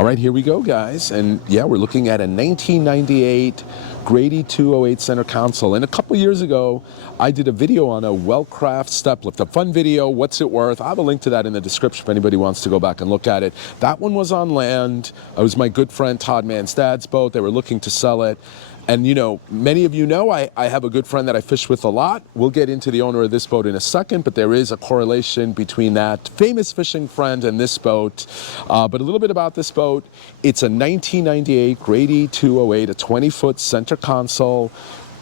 All right, here we go, guys. And yeah, we're looking at a 1998 Grady 208 center console. And a couple years ago, I did a video on a Wellcraft step lift, a fun video, what's it worth? I have a link to that in the description if anybody wants to go back and look at it. That one was on land. It was my good friend Todd Mann's dad's boat. They were looking to sell it. And you know, many of you know I have a good friend that I fish with a lot. We'll get into the owner of this boat in a second, but there is a correlation between that famous fishing friend and this boat. But a little bit about this boat. It's a 1998 Grady 208, a 20-foot center console,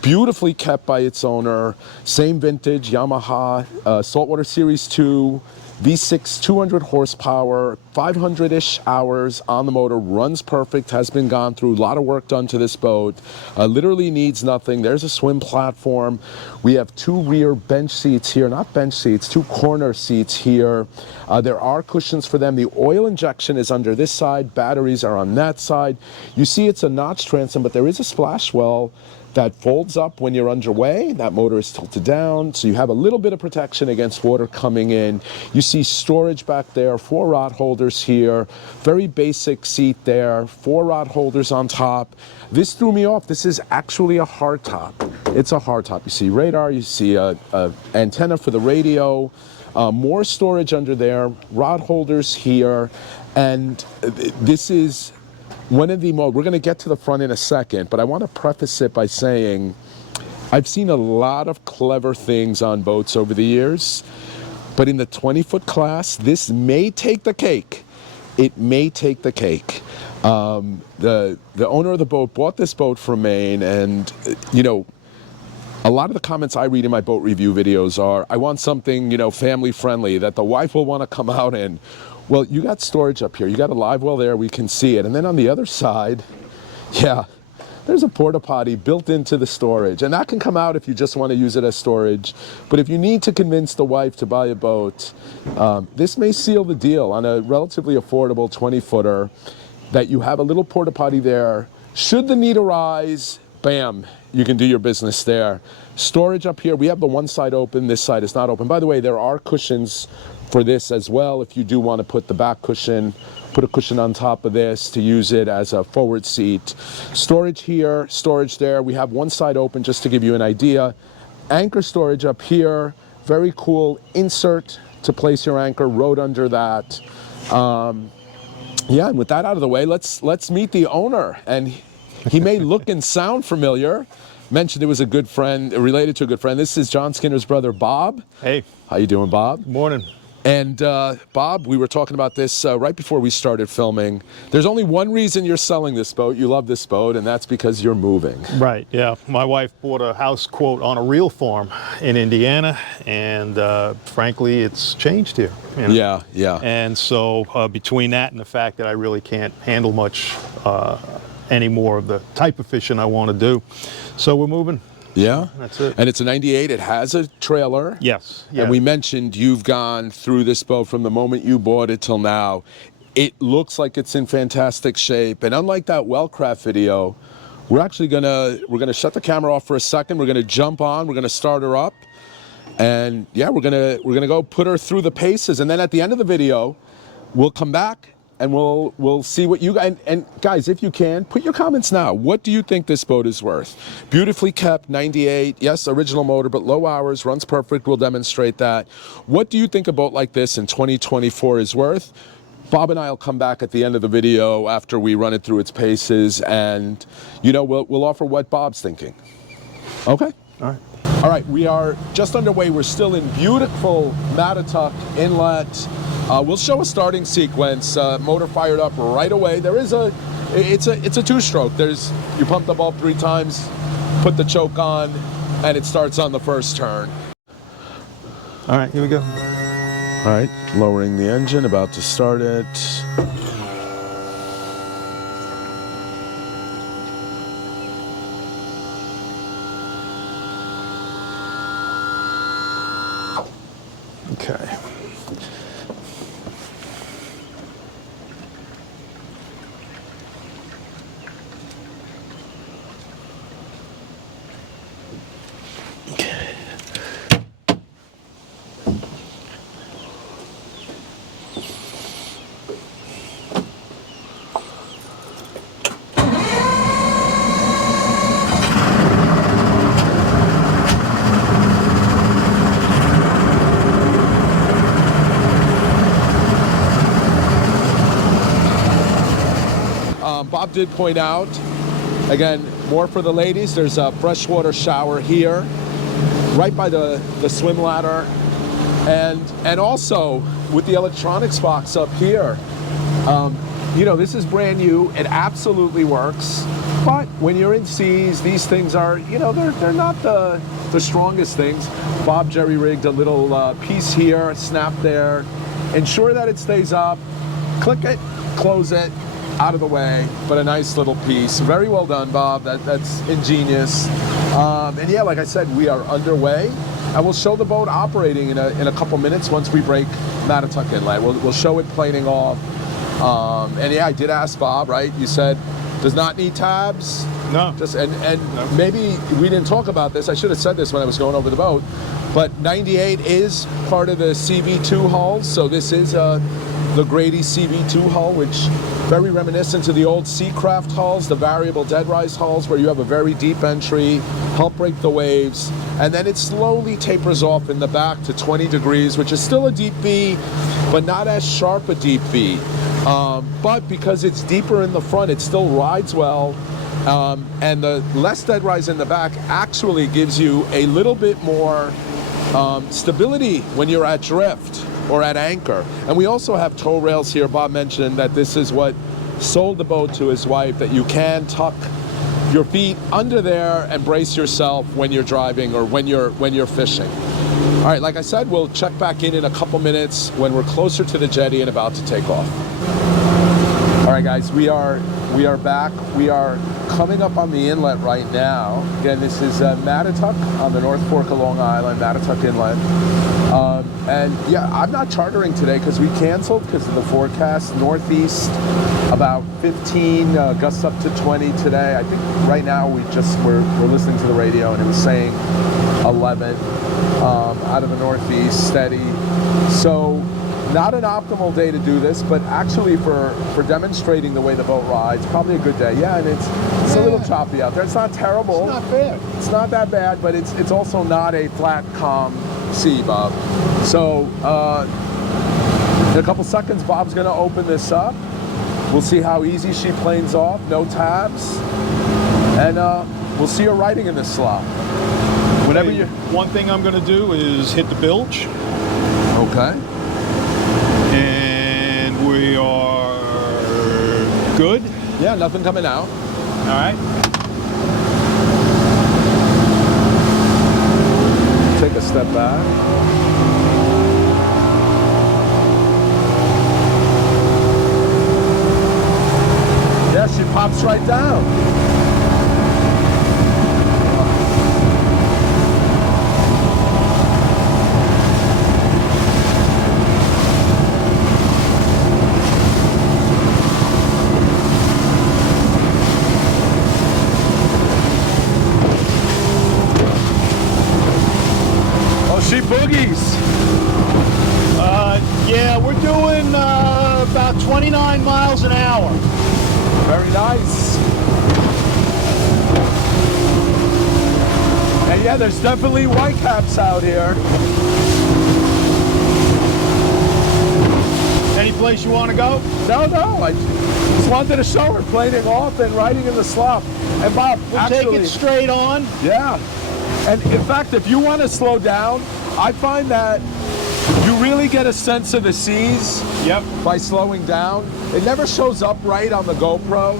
beautifully kept by its owner. Same vintage, Yamaha, Saltwater Series 2, V6, 200 horsepower, 500-ish hours on the motor, runs perfect, has been gone through, a lot of work done to this boat, literally needs nothing. There's a swim platform. We have two rear bench seats here, not bench seats, two corner seats here. There are cushions for them. The oil injection is under this side, batteries are on that side. You see it's a notch transom, but there is a splash well that folds up when you're underway. That motor is tilted down, so you have a little bit of protection against water coming in. You see storage back there, 4 rod holders here, very basic seat there, 4 rod holders on top. This threw me off. This is actually a hardtop. It's a hardtop. You see radar, you see a antenna for the radio, more storage under there, rod holders here, and this is one of the more, we're going to get to the front in a second, but I want to preface it by saying I've seen a lot of clever things on boats over the years, but in the 20-foot class, this may take the cake. It may take the cake. The owner of the boat bought this boat from Maine, and you know, a lot of the comments I read in my boat review videos are, I want something, you know, family friendly that the wife will want to come out in. Well, you got storage up here. You got a Livewell there, we can see it. And then on the other side, yeah, there's a porta potty built into the storage. And that can come out if you just want to use it as storage. But if you need to convince the wife to buy a boat, this may seal the deal on a relatively affordable 20-footer, that you have a little porta potty there. Should the need arise, bam, you can do your business there. Storage up here, we have the one side open, this side is not open. By the way, there are cushions for this as well if you do want to put the back cushion, put a cushion on top of this to use it as a forward seat. Storage here, storage there. We have one side open just to give you an idea. Anchor storage up here, very cool. Insert to place your anchor, rode under that. Yeah, and with that out of the way, let's meet the owner. And he may look and sound familiar. Mentioned it was a good friend, related to a good friend. This is John Skinner's brother, Bob. Hey. How you doing, Bob? Morning. And Bob, we were talking about this right before we started filming. There's only one reason you're selling this boat. You love this boat, and that's because you're moving. Right, yeah. My wife bought a house, quote, on a real farm in Indiana, and frankly, it's changed here. You know? Yeah, yeah. And so between that and the fact that I really can't handle much any more of the type of fishing I want to do, so we're moving. Yeah, that's it. And it's a 98. It has a trailer. Yes. Yeah. And we mentioned you've gone through this boat from the moment you bought it till now. It looks like it's in fantastic shape. And unlike that Wellcraft video, we're actually gonna shut the camera off for a second. We're gonna jump on. We're gonna start her up, and yeah, we're gonna go put her through the paces. And then at the end of the video, we'll come back and we'll see what you guys, and guys, if you can, put your comments now. What do you think this boat is worth? Beautifully kept, 98, yes, original motor, but low hours, runs perfect, we'll demonstrate that. What do you think a boat like this in 2024 is worth? Bob and I will come back at the end of the video after we run it through its paces, and you know, we'll offer what Bob's thinking. Okay? All right. All right, we are just underway. We're still in beautiful Mattatuck Inlet. We'll show a starting sequence. Motor fired up right away. There is it's a two-stroke. You pump the bulb 3 times, put the choke on, and it starts on the first turn. All right, here we go. All right, lowering the engine, about to start it. Okay. Bob did point out, again, more for the ladies, there's a freshwater shower here, right by the swim ladder. And also, with the electronics box up here, you know, this is brand new. It absolutely works. But when you're in seas, these things are, you know, they're not the strongest things. Bob jerry-rigged a little piece here, snap there. Ensure that it stays up. Click it, close it, out of the way. But a nice little piece. Very well done, Bob. That's ingenious. And yeah, like I said, we are underway. And we'll show the boat operating in a couple minutes once we break Mattatuck Inlet. We'll show it planing off. And yeah, I did ask Bob, right? You said, does not need tabs? No. Just and no. Maybe we didn't talk about this. I should have said this when I was going over the boat. But 98 is part of the CV2 hull. So this is the Grady CV2 hull, which very reminiscent to the old Seacraft hulls, the variable dead rise hulls, where you have a very deep entry, help break the waves, and then it slowly tapers off in the back to 20 degrees, which is still a deep V, but not as sharp a deep V. But because it's deeper in the front, it still rides well. And the less dead rise in the back actually gives you a little bit more stability when you're at drift or at anchor. And we also have tow rails here. Bob mentioned that this is what sold the boat to his wife, that you can tuck your feet under there and brace yourself when you're driving or when you're fishing. All right, like I said, we'll check back in a couple minutes when we're closer to the jetty and about to take off. All right, guys, we are back. We are coming up on the inlet right now. Again, this is Mattatuck on the North Fork of Long Island, Mattatuck Inlet. And yeah, I'm not chartering today because we canceled because of the forecast. Northeast, about 15, gusts up to 20 today. I think right now we're listening to the radio and it was saying 11 out of the Northeast, steady. So not an optimal day to do this, but actually for demonstrating the way the boat rides, probably a good day. Yeah, and it's a little choppy out there. It's not terrible. It's not bad. It's not that bad, but it's also not a flat, calm sea, Bob. So in a couple seconds, Bob's going to open this up. We'll see how easy she planes off, no tabs, and we'll see her riding in this slot. Whenever you. One thing I'm going to do is hit the bilge. Okay. And we are good. Yeah, nothing coming out. All right. Take a step back. Yeah, she pops right down. She boogies. Yeah, we're doing about 29 miles an hour. Very nice. And yeah, there's definitely whitecaps out here. Any place you want to go? No. I just wanted to show her planing off and riding in the slop. And Bob, we'll take it straight on. Yeah. And in fact, if you want to slow down, I find that you really get a sense of the seas by slowing down. It never shows up right on the GoPro,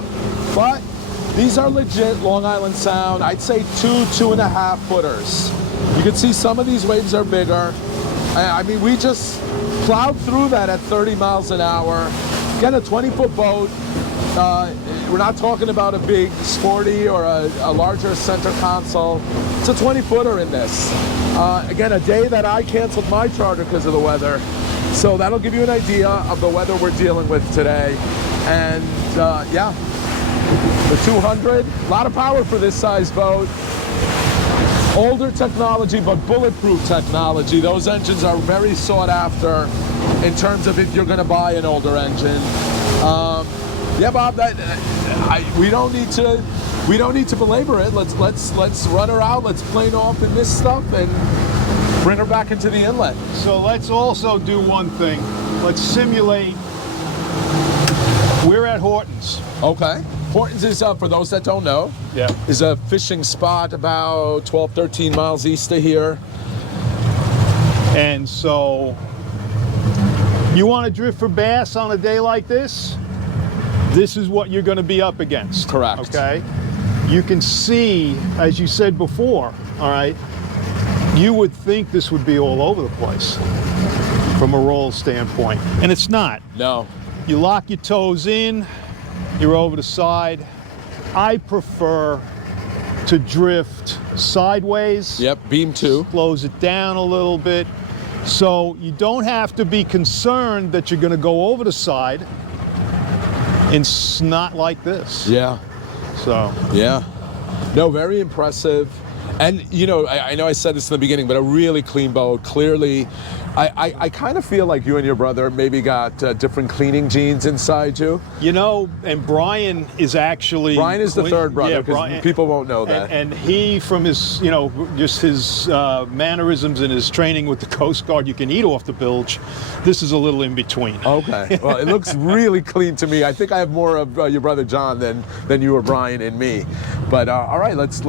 but these are legit Long Island Sound, I'd say 2.5 footers. You can see some of these waves are bigger. I mean, we just plowed through that at 30 miles an hour. Again, a 20-foot boat. We're not talking about a big sporty or a larger center console. It's a 20-footer in this. Again, a day that I canceled my charter because of the weather. So that'll give you an idea of the weather we're dealing with today. And yeah, the 200, a lot of power for this size boat. Older technology, but bulletproof technology. Those engines are very sought after in terms of if you're going to buy an older engine. Yeah, Bob, we don't need to belabor it. Let's run her out. Let's plane off in this stuff and bring her back into the inlet. So let's also do one thing. Let's simulate. We're at Horton's. Okay. Portland's is, for those that don't know, Yeah. is a fishing spot about 12, 13 miles east of here. And so you want to drift for bass on a day like this? This is what you're going to be up against. Correct. Okay? You can see, as you said before, all right, you would think this would be all over the place from a roll standpoint. And it's not. No. You lock your toes in, you're over the side. I prefer to drift sideways. Yep, beam 2. Slows it down a little bit. So you don't have to be concerned that you're going to go over the side. It's not like this. Yeah. So. Yeah. No, very impressive. And, you know, I know I said this in the beginning, but a really clean boat. Clearly, I kind of feel like you and your brother maybe got different cleaning genes inside you. You know, and Brian is actually... Brian is the third brother, because Brian, people won't know that. And he, from his, you know, just his mannerisms and his training with the Coast Guard, you can eat off the bilge. This is a little in between. Okay. Well, it looks really clean to me. I think I have more of your brother John than you or Brian and me. But all right, let's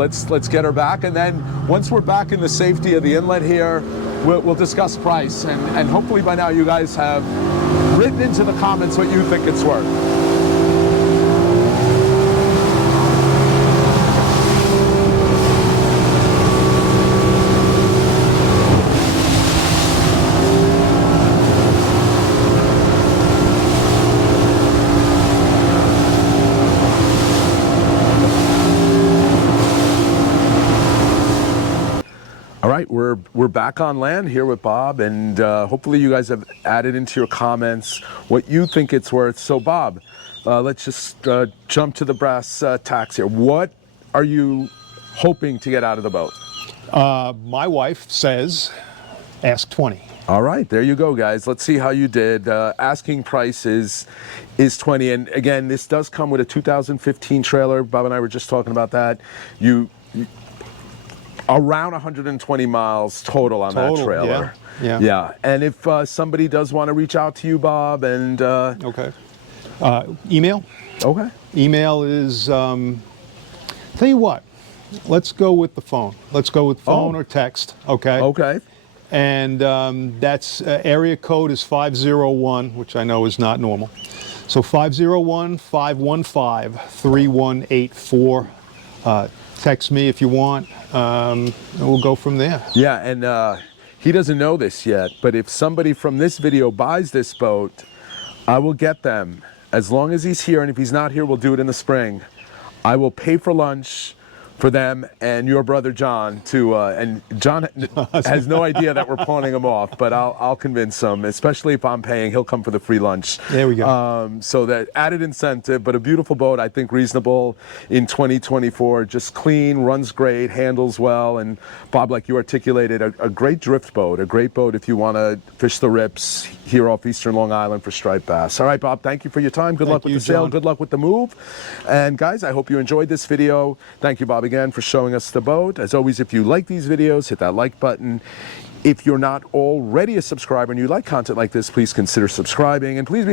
get her back, and then once we're back in the safety of the inlet here, we'll discuss price, and hopefully by now you guys have written into the comments what you think it's worth. All right, we're back on land here with Bob, and hopefully you guys have added into your comments what you think it's worth. So Bob, let's just jump to the brass tacks here. What are you hoping to get out of the boat? My wife says, ask 20. All right, there you go, guys. Let's see how you did. Asking price is 20, and again, this does come with a 2015 trailer. Bob and I were just talking about that. Around 120 miles total on that trailer. Yeah. And if somebody does want to reach out to you, Bob, and Okay. Email. Okay. Email is. Tell you what. Let's go with the phone. Let's go with phone or text. Okay. Okay. And that's area code is 501, which I know is not normal. So 501-515-3184. Text me if you want, and we'll go from there. Yeah, and he doesn't know this yet, but if somebody from this video buys this boat, I will get them, as long as he's here, and if he's not here, we'll do it in the spring. I will pay for lunch for them and your brother John to, and John has no idea that we're pawning him off, but I'll convince him, especially if I'm paying, he'll come for the free lunch. There we go. So that added incentive, but a beautiful boat, I think reasonable in 2024, just clean, runs great, handles well, and Bob, like you articulated, a great drift boat, a great boat if you want to fish the rips here off Eastern Long Island for striped bass. All right, Bob, thank you for your time. Good luck with the sail, good luck with the move. And guys, I hope you enjoyed this video. Thank you, Bob, again for showing us the boat. As always, if you like these videos, hit that like button. If you're not already a subscriber and you like content like this, please consider subscribing, and please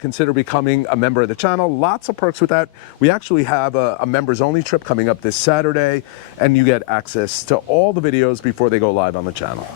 consider becoming a member of the channel. Lots of perks with that. We actually have a members only trip coming up this Saturday, and you get access to all the videos before they go live on the channel.